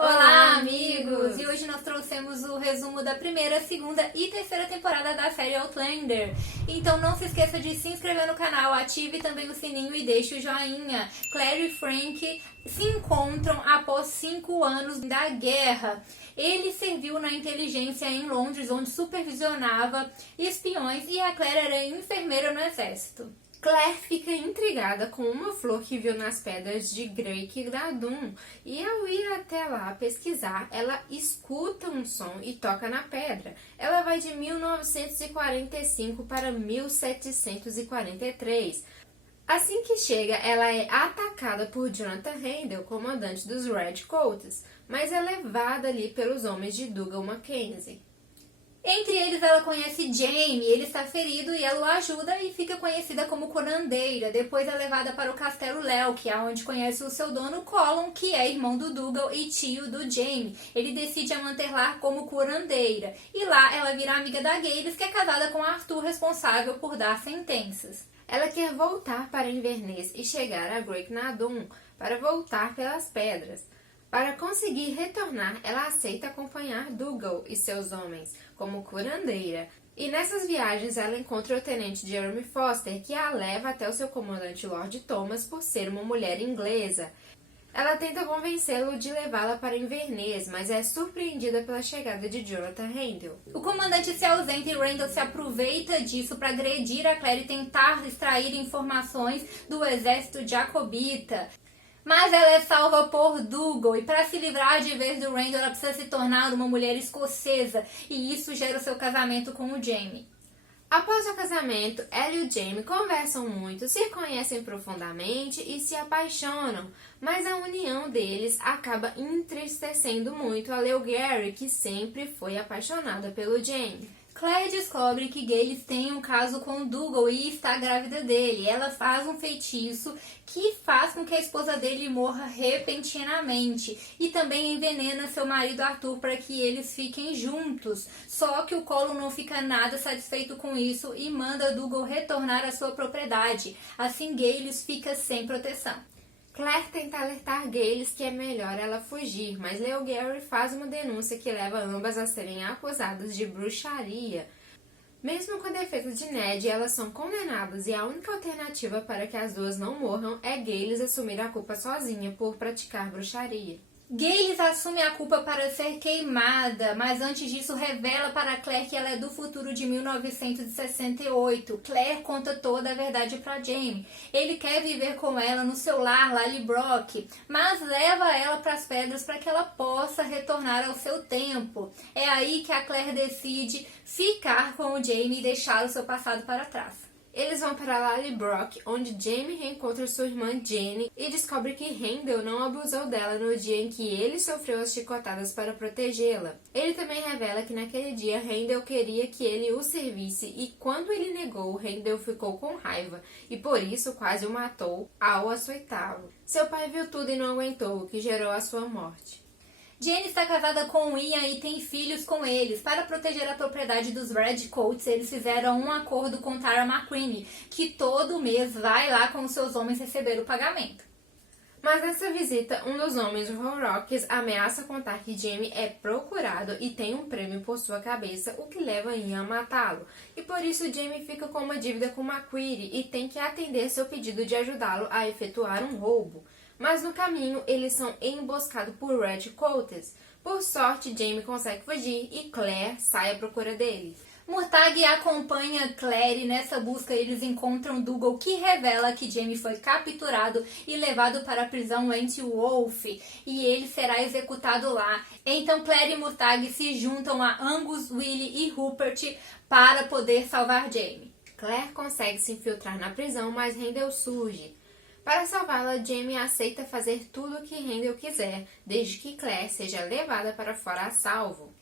Olá, amigos! E hoje nós trouxemos o resumo da primeira, segunda e terceira temporada da série Outlander. Então não se esqueça de se inscrever no canal, ative também o sininho e deixe o joinha. Claire e Frank se encontram após 5 anos da guerra. Ele serviu na inteligência em Londres, onde supervisionava espiões, e a Claire era enfermeira no exército. Claire fica intrigada com uma flor que viu nas pedras de Greik Gradum e ao ir até lá pesquisar, ela escuta um som e toca na pedra. Ela vai de 1945 para 1743. Assim que chega, ela é atacada por Jonathan Rendell, comandante dos Redcoats, mas é levada ali pelos homens de Dougal Mackenzie. Entre eles, ela conhece Jaime, ele está ferido e ela o ajuda e fica conhecida como curandeira. Depois é levada para o Castelo Léo, que é onde conhece o seu dono, Colum, que é irmão do Dougal e tio do Jaime. Ele decide a manter lá como curandeira. E lá ela vira amiga da Gales, que é casada com Arthur, responsável por dar sentenças. Ela quer voltar para Inverness e chegar a Greik Gradum para voltar pelas pedras. Para conseguir retornar, ela aceita acompanhar Dougal e seus homens como curandeira. E nessas viagens ela encontra o tenente Jeremy Foster, que a leva até o seu comandante Lord Thomas por ser uma mulher inglesa. Ela tenta convencê-lo de levá-la para Inverness, mas é surpreendida pela chegada de Jonathan Rendell. O comandante se ausenta e Rendell se aproveita disso para agredir a Claire e tentar extrair informações do exército jacobita. Mas ela é salva por Dougal e para se livrar de vez do Rendell ela precisa se tornar uma mulher escocesa e isso gera o seu casamento com o Jaime. Após o casamento, ela e o Jaime conversam muito, se conhecem profundamente e se apaixonam, mas a união deles acaba entristecendo muito a Gary, que sempre foi apaixonada pelo Jaime. Claire descobre que Gales tem um caso com Dougal e está grávida dele. Ela faz um feitiço que faz com que a esposa dele morra repentinamente e também envenena seu marido Arthur para que eles fiquem juntos. Só que o Colum não fica nada satisfeito com isso e manda Dougal retornar à sua propriedade. Assim Gales fica sem proteção. Claire tenta alertar Gales que é melhor ela fugir, mas Gary faz uma denúncia que leva ambas a serem acusadas de bruxaria. Mesmo com a defesa de Ned, elas são condenadas e a única alternativa para que as duas não morram é Gales assumir a culpa sozinha por praticar bruxaria. Gales assume a culpa para ser queimada, mas antes disso revela para Claire que ela é do futuro de 1968. Claire conta toda a verdade para Jaime. Ele quer viver com ela no seu lar, Lallybroch, mas leva ela para as pedras para que ela possa retornar ao seu tempo. É aí que a Claire decide ficar com o Jaime e deixar o seu passado para trás. Eles vão para Lallybroch, onde Jaime reencontra sua irmã Jenny e descobre que Rendell não abusou dela no dia em que ele sofreu as chicotadas para protegê-la. Ele também revela que naquele dia Rendell queria que ele o servisse e quando ele negou, Rendell ficou com raiva e por isso quase o matou ao açoitá-lo. Seu pai viu tudo e não aguentou, o que gerou a sua morte. Jenny está casada com Ian e tem filhos com eles. Para proteger a propriedade dos Redcoats, eles fizeram um acordo com Tara McCreary, que todo mês vai lá com seus homens receber o pagamento. Mas nessa visita, um dos homens Horrocks ameaça contar que Jaime é procurado e tem um prêmio por sua cabeça, o que leva Ian a matá-lo. E por isso Jaime fica com uma dívida com McCreary e tem que atender seu pedido de ajudá-lo a efetuar um roubo. Mas no caminho, eles são emboscados por Redcoats. Por sorte, Jaime consegue fugir e Claire sai à procura dele. Murtagh acompanha Claire e nessa busca eles encontram Dougal, que revela que Jaime foi capturado e levado para a prisão Wolf e ele será executado lá. Então Claire e Murtagh se juntam a Angus, Willie e Rupert para poder salvar Jaime. Claire consegue se infiltrar na prisão, mas Rendell surge. Para salvá-la, Jaime aceita fazer tudo o que Rendell quiser, desde que Claire seja levada para fora a salvo.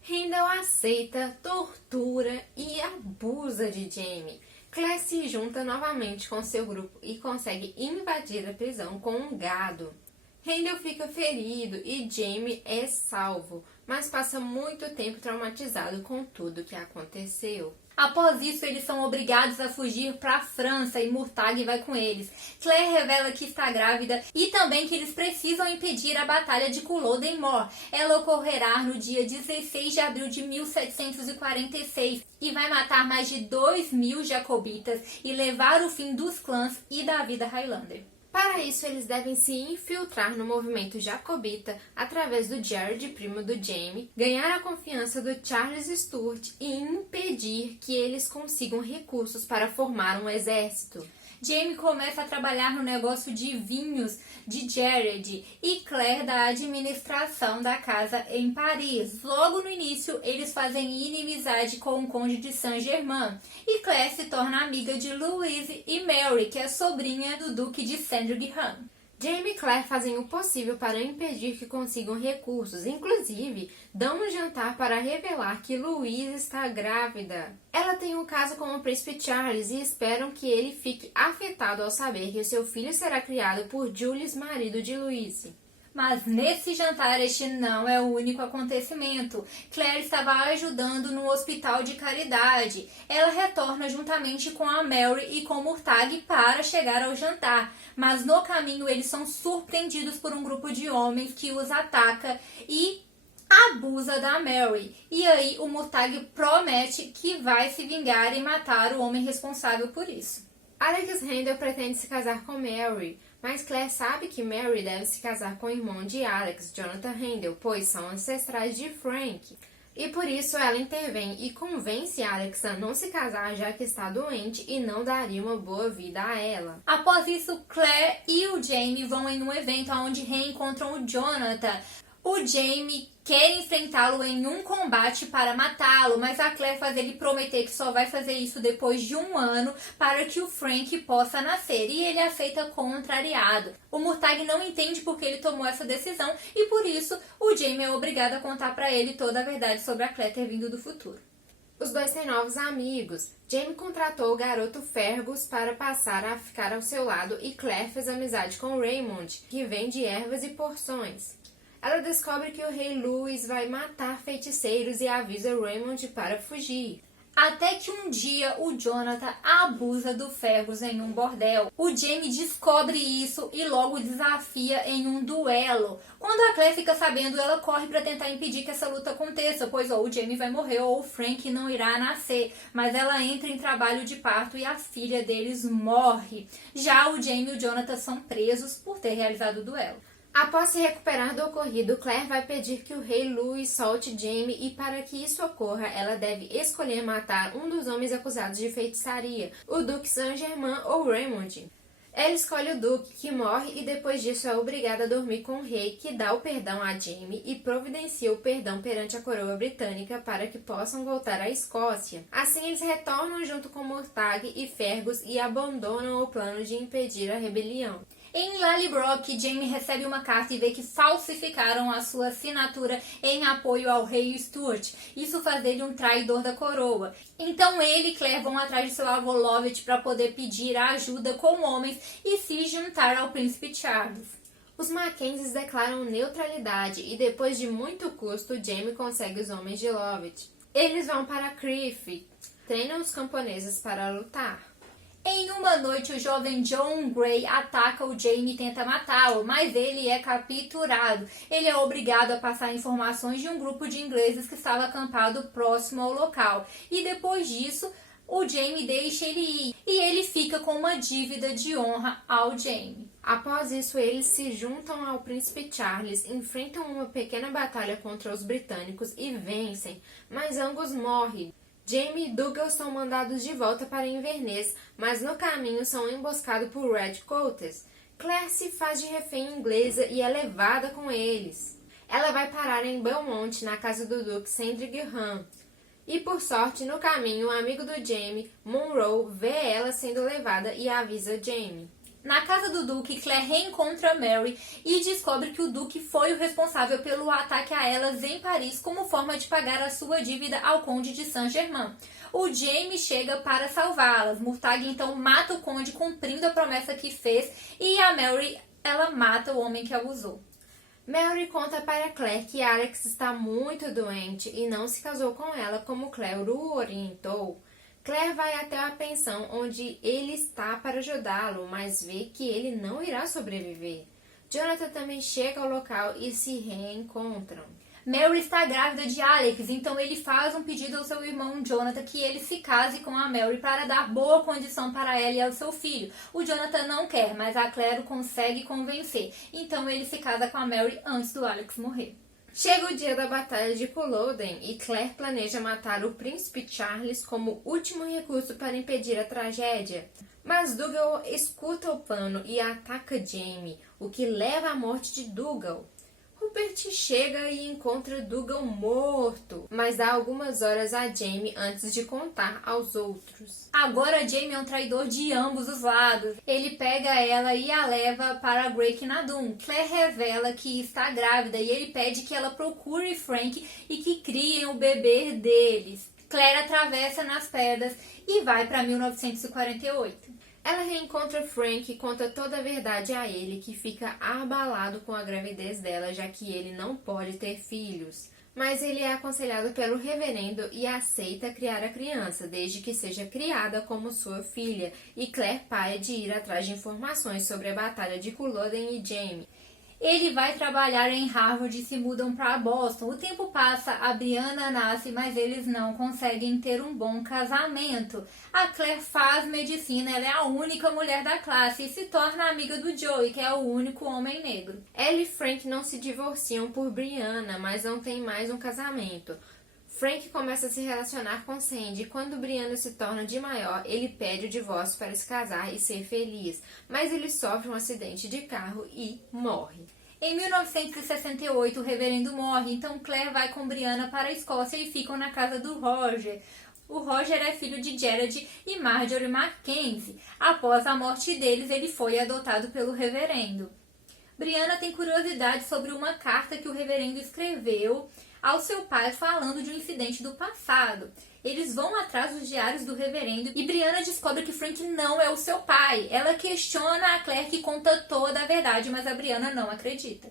Rendell aceita, tortura e abusa de Jaime. Claire se junta novamente com seu grupo e consegue invadir a prisão com um gado. Rendell fica ferido e Jaime é salvo, mas passa muito tempo traumatizado com tudo o que aconteceu. Após isso, eles são obrigados a fugir para a França e Murtagh vai com eles. Claire revela que está grávida e também que eles precisam impedir a Batalha de Culloden Moor. Ela ocorrerá no dia 16 de abril de 1746 e vai matar mais de 2.000 jacobitas e levar o fim dos clãs e da vida Highlander. Para isso, eles devem se infiltrar no movimento jacobita através do Jared, primo do Jaime, ganhar a confiança do Charles Stuart e impedir que eles consigam recursos para formar um exército. Jaime começa a trabalhar no negócio de vinhos de Jared e Claire da administração da casa em Paris. Logo no início, eles fazem inimizade com o conde de Saint-Germain e Claire se torna amiga de Louise e Mary, que é sobrinha do duque de Sandringham. Jaime e Claire fazem o possível para impedir que consigam recursos, inclusive dão um jantar para revelar que Louise está grávida. Ela tem um caso com o príncipe Charles e esperam que ele fique afetado ao saber que o seu filho será criado por Julius, marido de Louise. Mas nesse jantar este não é o único acontecimento. Claire estava ajudando no hospital de caridade. Ela retorna juntamente com a Mary e com Murtagh para chegar ao jantar. Mas no caminho eles são surpreendidos por um grupo de homens que os ataca e abusa da Mary. E aí o Murtagh promete que vai se vingar e matar o homem responsável por isso. Alex Handel pretende se casar com Mary, mas Claire sabe que Mary deve se casar com o irmão de Alex, Jonathan Handel, pois são ancestrais de Frank. E por isso ela intervém e convence Alex a não se casar, já que está doente e não daria uma boa vida a ela. Após isso, Claire e o Jaime vão em um evento onde reencontram o Jonathan. O Jaime quer enfrentá-lo em um combate para matá-lo, mas a Claire faz ele prometer que só vai fazer isso depois de 1 ano para que o Frank possa nascer, e ele aceita contrariado. O Murtagh não entende porque ele tomou essa decisão e por isso o Jaime é obrigado a contar para ele toda a verdade sobre a Claire ter vindo do futuro. Os dois têm novos amigos. Jaime contratou o garoto Fergus para passar a ficar ao seu lado e Claire fez amizade com Raymond, que vende ervas e porções. Ela descobre que o rei Louis vai matar feiticeiros e avisa Raymond para fugir. Até que um dia o Jonathan abusa do Fergus em um bordel. O Jaime descobre isso e logo desafia em um duelo. Quando a Claire fica sabendo, ela corre para tentar impedir que essa luta aconteça, pois ou o Jaime vai morrer ou o Frank não irá nascer. Mas ela entra em trabalho de parto e a filha deles morre. Já o Jaime e o Jonathan são presos por ter realizado o duelo. Após se recuperar do ocorrido, Claire vai pedir que o rei Louis solte Jaime e para que isso ocorra, ela deve escolher matar um dos homens acusados de feitiçaria, o Duque Saint-Germain ou Raymond. Ela escolhe o Duque, que morre e depois disso é obrigada a dormir com o rei, que dá o perdão a Jaime e providencia o perdão perante a coroa britânica para que possam voltar à Escócia. Assim eles retornam junto com Murtagh e Fergus e abandonam o plano de impedir a rebelião. Em Lallybroch, Jaime recebe uma carta e vê que falsificaram a sua assinatura em apoio ao rei Stuart. Isso faz dele um traidor da coroa. Então ele e Claire vão atrás de seu avô Lovett para poder pedir ajuda com homens e se juntar ao príncipe Charles. Os Mackenzies declaram neutralidade e depois de muito custo, Jaime consegue os homens de Lovett. Eles vão para Crieff, treinam os camponeses para lutar. Em uma noite, o jovem John Grey ataca o Jaime e tenta matá-lo, mas ele é capturado. Ele é obrigado a passar informações de um grupo de ingleses que estava acampado próximo ao local. E depois disso, o Jaime deixa ele ir e ele fica com uma dívida de honra ao Jaime. Após isso, eles se juntam ao príncipe Charles, enfrentam uma pequena batalha contra os britânicos e vencem, mas ambos morrem. Jaime e Dougal são mandados de volta para Inverness, mas no caminho são emboscados por Redcoats. Claire se faz de refém inglesa e é levada com eles. Ela vai parar em Belmont, na casa do Duque Sandringham. E por sorte, no caminho, um amigo do Jaime, Monroe, vê ela sendo levada e avisa Jaime. Na casa do Duque, Claire reencontra Mary e descobre que o Duque foi o responsável pelo ataque a elas em Paris como forma de pagar a sua dívida ao Conde de Saint-Germain. O Jaime chega para salvá-las. Murtagh então mata o Conde cumprindo a promessa que fez e a Mary, ela mata o homem que abusou. Mary conta para Claire que Alex está muito doente e não se casou com ela como Claire o orientou. Claire vai até a pensão onde ele está para ajudá-lo, mas vê que ele não irá sobreviver. Jonathan também chega ao local e se reencontram. Mary está grávida de Alex, então ele faz um pedido ao seu irmão Jonathan que ele se case com a Mary para dar boa condição para ela e ao seu filho. O Jonathan não quer, mas a Claire o consegue convencer, então ele se casa com a Mary antes do Alex morrer. Chega o dia da Batalha de Culloden e Claire planeja matar o Príncipe Charles como último recurso para impedir a tragédia. Mas Dougal escuta o plano e ataca Jaime, o que leva à morte de Dougal. Rupert chega e encontra Dougal morto, mas dá algumas horas a Jaime antes de contar aos outros. Agora Jaime é um traidor de ambos os lados. Ele pega ela e a leva para Great Nadum. Claire revela que está grávida e ele pede que ela procure Frank e que criem o bebê deles. Claire atravessa nas pedras e vai para 1948. Ela reencontra Frank e conta toda a verdade a ele, que fica abalado com a gravidez dela, já que ele não pode ter filhos. Mas ele é aconselhado pelo reverendo e aceita criar a criança, desde que seja criada como sua filha, e Claire para de ir atrás de informações sobre a Batalha de Culloden e Jaime. Ele vai trabalhar em Harvard e se mudam para Boston. O tempo passa, a Brianna nasce, mas eles não conseguem ter um bom casamento. A Claire faz medicina, ela é a única mulher da classe e se torna amiga do Joey, que é o único homem negro. Ela e Frank não se divorciam por Brianna, mas não tem mais um casamento. Frank começa a se relacionar com Sandy e quando Brianna se torna de maior, ele pede o divórcio para se casar e ser feliz, mas ele sofre um acidente de carro e morre. Em 1968, o reverendo morre, então Claire vai com Brianna para a Escócia e ficam na casa do Roger. O Roger é filho de Gerard e Marjorie Mackenzie. Após a morte deles, ele foi adotado pelo reverendo. Brianna tem curiosidade sobre uma carta que o reverendo escreveu ao seu pai falando de um incidente do passado. Eles vão atrás dos diários do reverendo e Brianna descobre que Frank não é o seu pai. Ela questiona a Claire, que conta toda a verdade, mas a Brianna não acredita.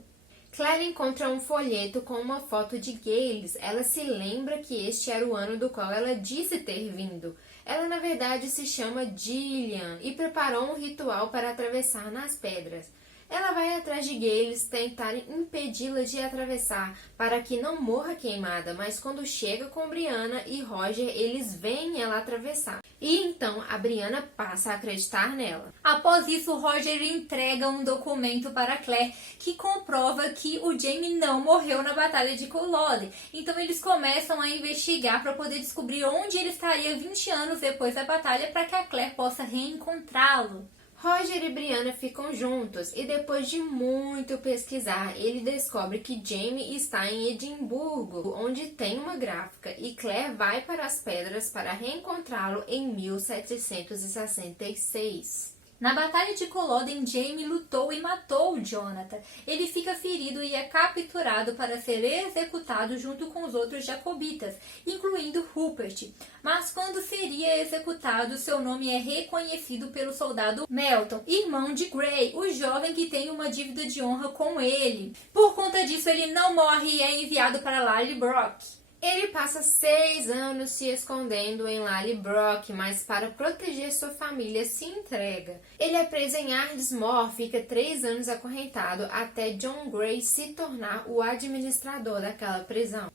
Claire encontra um folheto com uma foto de Gales. Ela se lembra que este era o ano do qual ela disse ter vindo. Ela, na verdade, se chama Gillian e preparou um ritual para atravessar nas pedras. Ela vai atrás de Gales tentar impedi-la de atravessar para que não morra queimada, mas quando chega com Brianna e Roger, eles veem ela atravessar. E então a Brianna passa a acreditar nela. Após isso, Roger entrega um documento para Claire que comprova que o Jaime não morreu na Batalha de Culloden. Então eles começam a investigar para poder descobrir onde ele estaria 20 anos depois da batalha para que a Claire possa reencontrá-lo. Roger e Brianna ficam juntos e depois de muito pesquisar, ele descobre que Jaime está em Edimburgo, onde tem uma gráfica, e Claire vai para as pedras para reencontrá-lo em 1766. Na Batalha de Culloden, Jaime lutou e matou Jonathan. Ele fica ferido e é capturado para ser executado junto com os outros jacobitas, incluindo Rupert. Mas quando seria executado, seu nome é reconhecido pelo soldado Melton, irmão de Grey, o jovem que tem uma dívida de honra com ele. Por conta disso, ele não morre e é enviado para Lallybroch. Ele passa 6 anos se escondendo em Lallybroch, mas para proteger sua família se entrega. Ele é preso em Ardmore, fica 3 anos acorrentado até John Grey se tornar o administrador daquela prisão.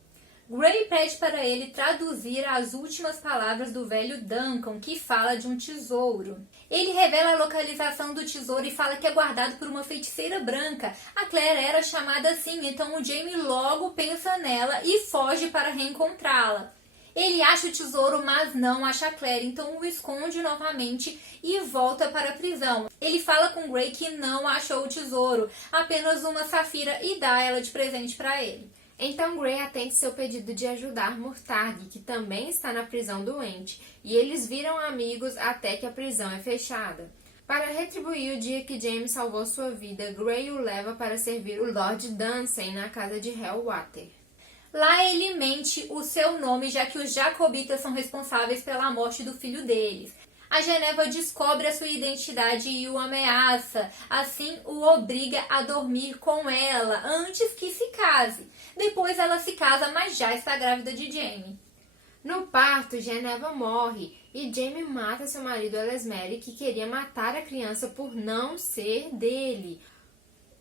Grey pede para ele traduzir as últimas palavras do velho Duncan, que fala de um tesouro. Ele revela a localização do tesouro e fala que é guardado por uma feiticeira branca. A Claire era chamada assim, então o Jaime logo pensa nela e foge para reencontrá-la. Ele acha o tesouro, mas não acha a Claire, então o esconde novamente e volta para a prisão. Ele fala com Grey que não achou o tesouro, apenas uma safira, e dá ela de presente para ele. Então Grey atende seu pedido de ajudar Murtagh, que também está na prisão doente, e eles viram amigos até que a prisão é fechada. Para retribuir o dia que Jaime salvou sua vida, Grey o leva para servir o Lord Dunsany na casa de Hellwater. Lá ele mente o seu nome, já que os jacobitas são responsáveis pela morte do filho deles. A Geneva descobre a sua identidade e o ameaça, assim o obriga a dormir com ela antes que se case. Depois ela se casa, mas já está grávida de Jaime. No parto, Geneva morre e Jamie mata seu marido Elesmere, que queria matar a criança por não ser dele.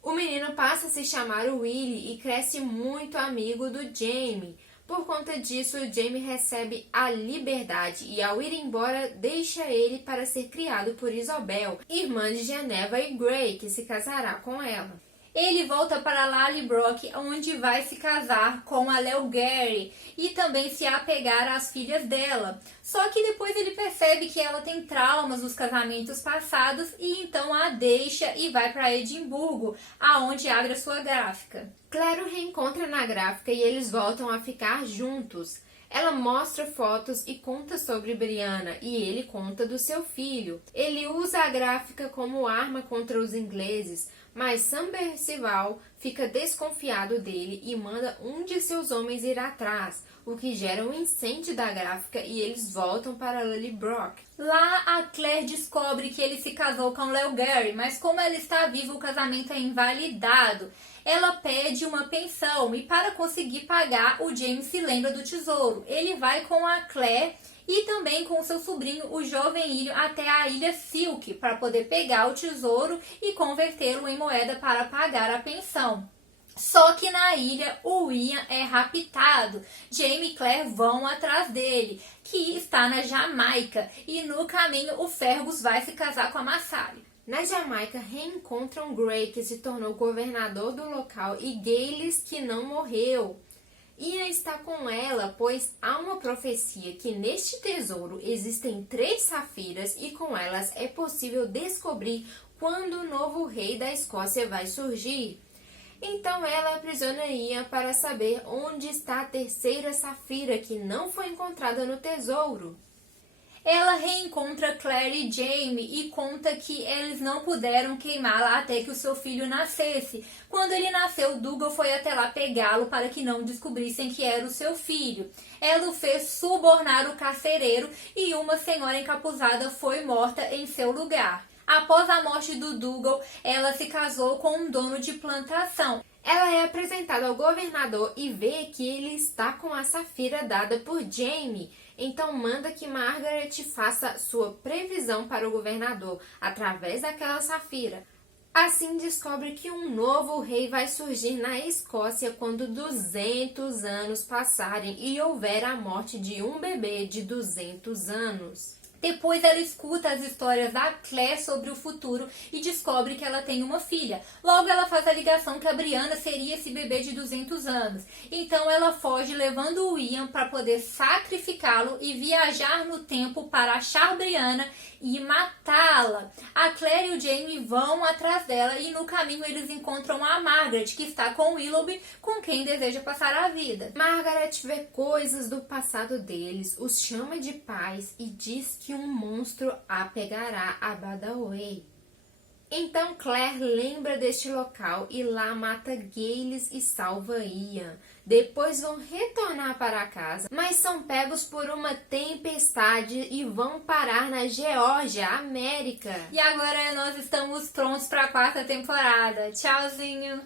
O menino passa a se chamar Willie e cresce muito amigo do Jamie. Por conta disso, Jamie recebe a liberdade e, ao ir embora, deixa ele para ser criado por Isobel, irmã de Geneva e Grey, que se casará com ela. Ele volta para Lallybroch, onde vai se casar com a Leogary e também se apegar às filhas dela. Só que depois ele percebe que ela tem traumas nos casamentos passados e então a deixa e vai para Edimburgo, aonde abre a sua gráfica. Claire o reencontra na gráfica e eles voltam a ficar juntos. Ela mostra fotos e conta sobre Brianna, e ele conta do seu filho. Ele usa a gráfica como arma contra os ingleses, mas Sam Percival fica desconfiado dele e manda um de seus homens ir atrás, o que gera um incêndio da gráfica e eles voltam para Lallybroch. Lá, a Claire descobre que ele se casou com Leogary, mas como ela está viva, o casamento é invalidado. Ela pede uma pensão e, para conseguir pagar, o James se lembra do tesouro. Ele vai com a Claire e também com seu sobrinho, o jovem Ilho, até a ilha Silk, para poder pegar o tesouro e convertê-lo em moeda para pagar a pensão. Só que na ilha, o Ian é raptado. Jamie e Claire vão atrás dele, que está na Jamaica, e no caminho o Fergus vai se casar com a Massari. Na Jamaica, reencontram Grey, que se tornou governador do local, e Gales, que não morreu. Ian está com ela, pois há uma profecia que neste tesouro existem 3 safiras e com elas é possível descobrir quando o novo rei da Escócia vai surgir. Então ela aprisiona Ian para saber onde está a 3ª safira que não foi encontrada no tesouro. Ela reencontra Claire e Jamie e conta que eles não puderam queimá-la até que o seu filho nascesse. Quando ele nasceu, Dougal foi até lá pegá-lo para que não descobrissem que era o seu filho. Ela o fez subornar o carcereiro e uma senhora encapuzada foi morta em seu lugar. Após a morte do Dougal, ela se casou com um dono de plantação. Ela é apresentada ao governador e vê que ele está com a safira dada por Jamie. Então manda que Margaret faça sua previsão para o governador através daquela safira. Assim descobre que um novo rei vai surgir na Escócia quando 200 anos passarem e houver a morte de um bebê de 200 anos. Depois ela escuta as histórias da Claire sobre o futuro e descobre que ela tem uma filha. Logo ela faz a ligação que a Brianna seria esse bebê de 200 anos. Então ela foge levando o Ian para poder sacrificá-lo e viajar no tempo para achar Brianna e matá-la. A Claire e o Jamie vão atrás dela e no caminho eles encontram a Margaret, que está com Willoughby, com quem deseja passar a vida. Margaret vê coisas do passado deles, os chama de pais e diz que um monstro a pegará a Badaway. Então Claire lembra deste local e lá mata Gales e salva Ian. Depois vão retornar para casa, mas são pegos por uma tempestade e vão parar na Geórgia, América. E agora nós estamos prontos para a 4ª temporada. Tchauzinho!